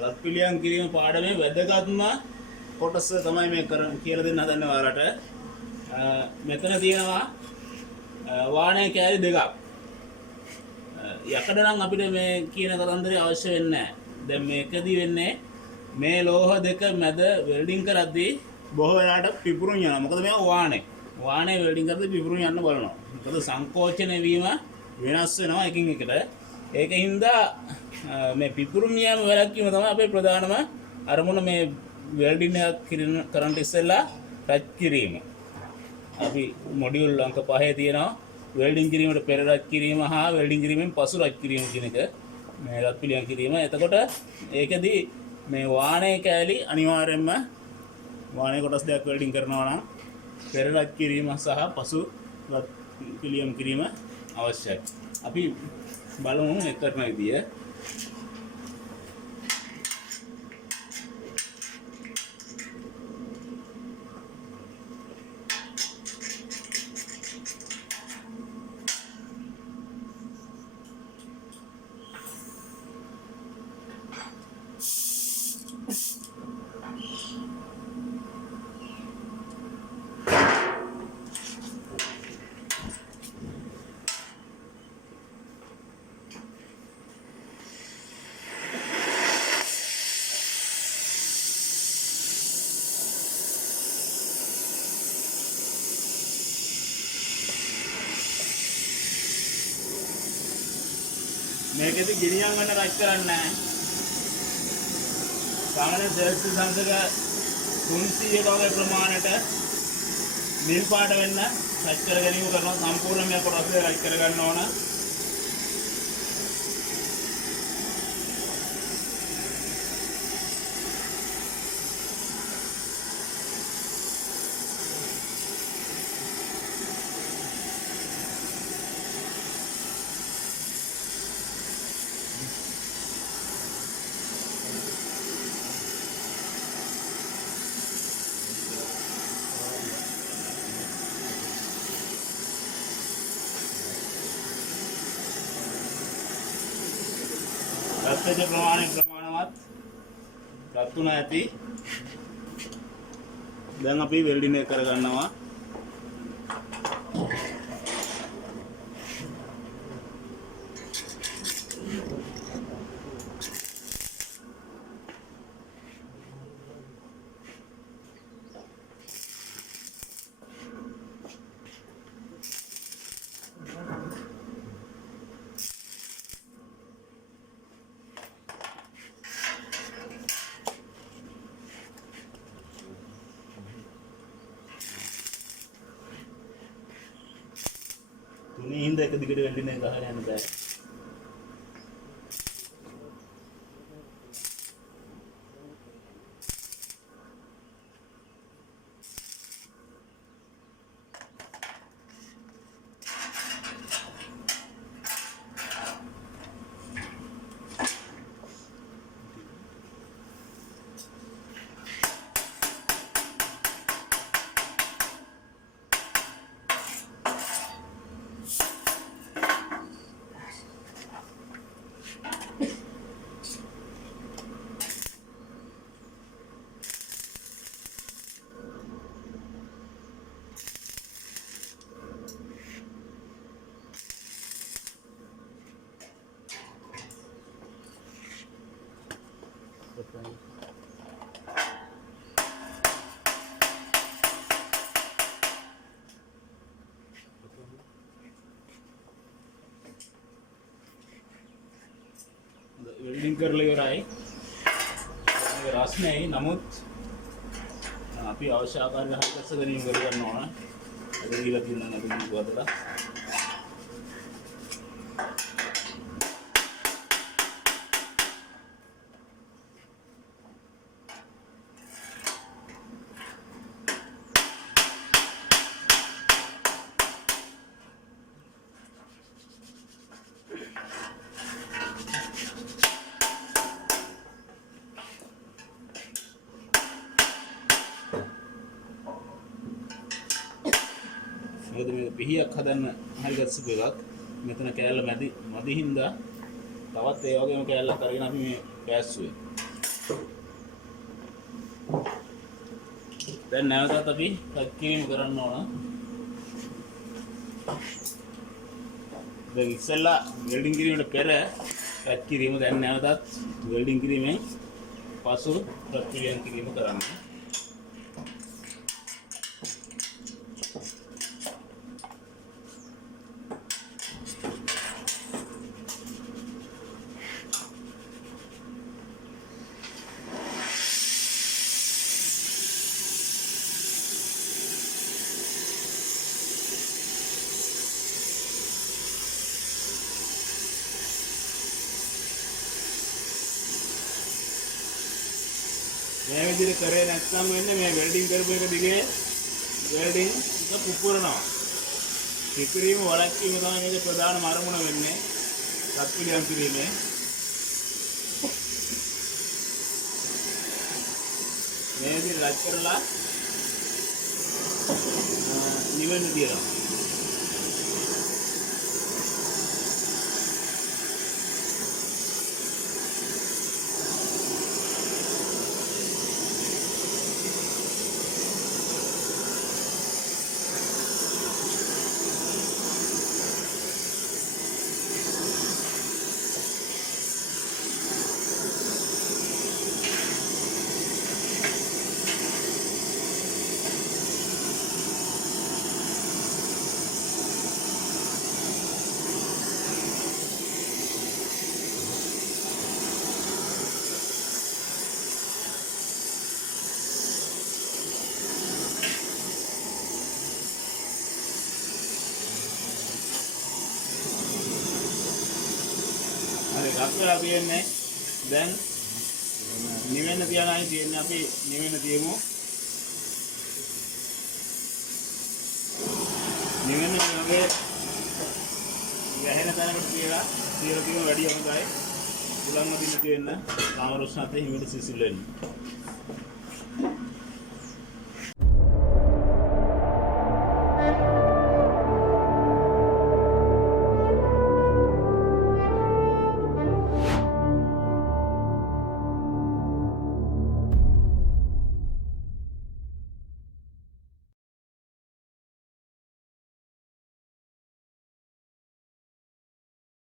රත් පිළියම් කිරීම පාඩමේ වැදගත්ම කොටස තමයි මේ කියලා දෙන්න හදන්නේ ඔයාලට. මෙතන තියෙනවා වාණේ කෑලි දෙකක්. යකඩ නම් අපිට මේ කියන කතන්දරේ අවශ්‍ය වෙන්නේ නැහැ. දැන් මේකදී වෙන්නේ මේ ලෝහ දෙක මැද වෙල්ඩින් කරද්දී බොහෝ වෙලාවට පිපුරුම් යනවා. මොකද මේවා වාණේ. වාණේ වෙල්ඩින් කරද්දී පිපුරුම් යන්න බලනවා. මොකද සංකෝචනය වීම වෙනස් වෙනවා එකින් එකට. ඒකින්ද මේ පිපුරුම් යෑම වැළැක්වීම තමයි අපේ ප්‍රධානම අරමුණ මේ වෙල්ඩින් එකක් කරන්න ඉස්සෙල්ලා රච් කිරීම. අපි මොඩියුල් අංක 5 තියෙනවා වෙල්ඩින් කිරීමට පෙර රච් කිරීම හා වෙල්ඩින් කිරීමෙන් පසු රච් කිරීම කියන එක. මේ රත් පිළියම් කිරීම. එතකොට ඒකෙදී මේ වාණේ කෑලි අනිවාර්යයෙන්ම වාණේ කොටස් දෙකක් වෙල්ඩින් කරනවා නම් පෙර රච් කිරීම සහ පසු රත් පිළියම් කිරීම අවශ්‍යයි. අපි බලමු ඒක කරන විදිය. මේකෙදි ගිනියම් වෙන රච් කරන්නේ නැහැ. සාමාන්‍ය සෙල්සියස් අංශක 300ක වගේ ප්‍රමාණයට නිල් පාට වෙන්න රච් කර ගැනීම කරනවා. සම්පූර්ණ මේ කොටස රච් කර ගන්න ඕන. රත්ත්‍ය ප්‍රමාණවත් රත්තුන ඇති. දැන් අපි වෙල්ඩින් එක කරගන්නවා. තුනේ හින්දා එක දිගට වෙල්ඩින් එක ගහලා යන්න බෑ. වෙල්ඩින් කරලා ඉවරයි. ඒක රස්නේ. නමුත් අපි අවශ්‍ය ආකාරයට හරියට ගැනීම කර ගන්න ඕන. ඒක දීලා තියෙනවා නේද කිව්වදලා. මොකද මේ පිහියක් හදන්න හරිගස්සපු එකක්. මෙතන කෑල්ල මැදි හින්දා තවත් ඒ වගේම කෑල්ලක් අරගෙන අපි මේ පෑස්සුවේ. දැන් නැවතත් අපි රත් කිරීම කරන්න ඕන. දැන් ඉස්සෙල්ලා වෙල්ඩින් කිරීමට පෙර රත් කිරීම, දැන් නැවතත් වෙල්ඩින් කිරීමෙන් පසු රත් කිරීම කරන්න. මේ විදිහට කරේ නැත්නම් වෙන්නේ මේ වෙල්ඩින් කරපු එක දිගේ වෙල්ඩින් එක පුපුරනවා. පිපිරීම වළක්වීම තමයි මේකේ ප්‍රධානම අරමුණ වෙන්නේ. රත් පිළියම් කිරීමේ. මේ විදිහට රත් කරලා නිවෙන්න දියනවා. හරි රත් වෙලා තියෙන්නේ. දැන් නිවෙන්න තියනයි තියෙන්නේ. අපි නිවෙන්න තියමු. නිවෙන්න වගේ ගැහෙන තැනකට තියලා තියෙන වැඩි හොඳයි. උලන් අදින්න තියෙන්න කාමර උෂ්ණත්වය හිමීට සිසිල් වෙන්න.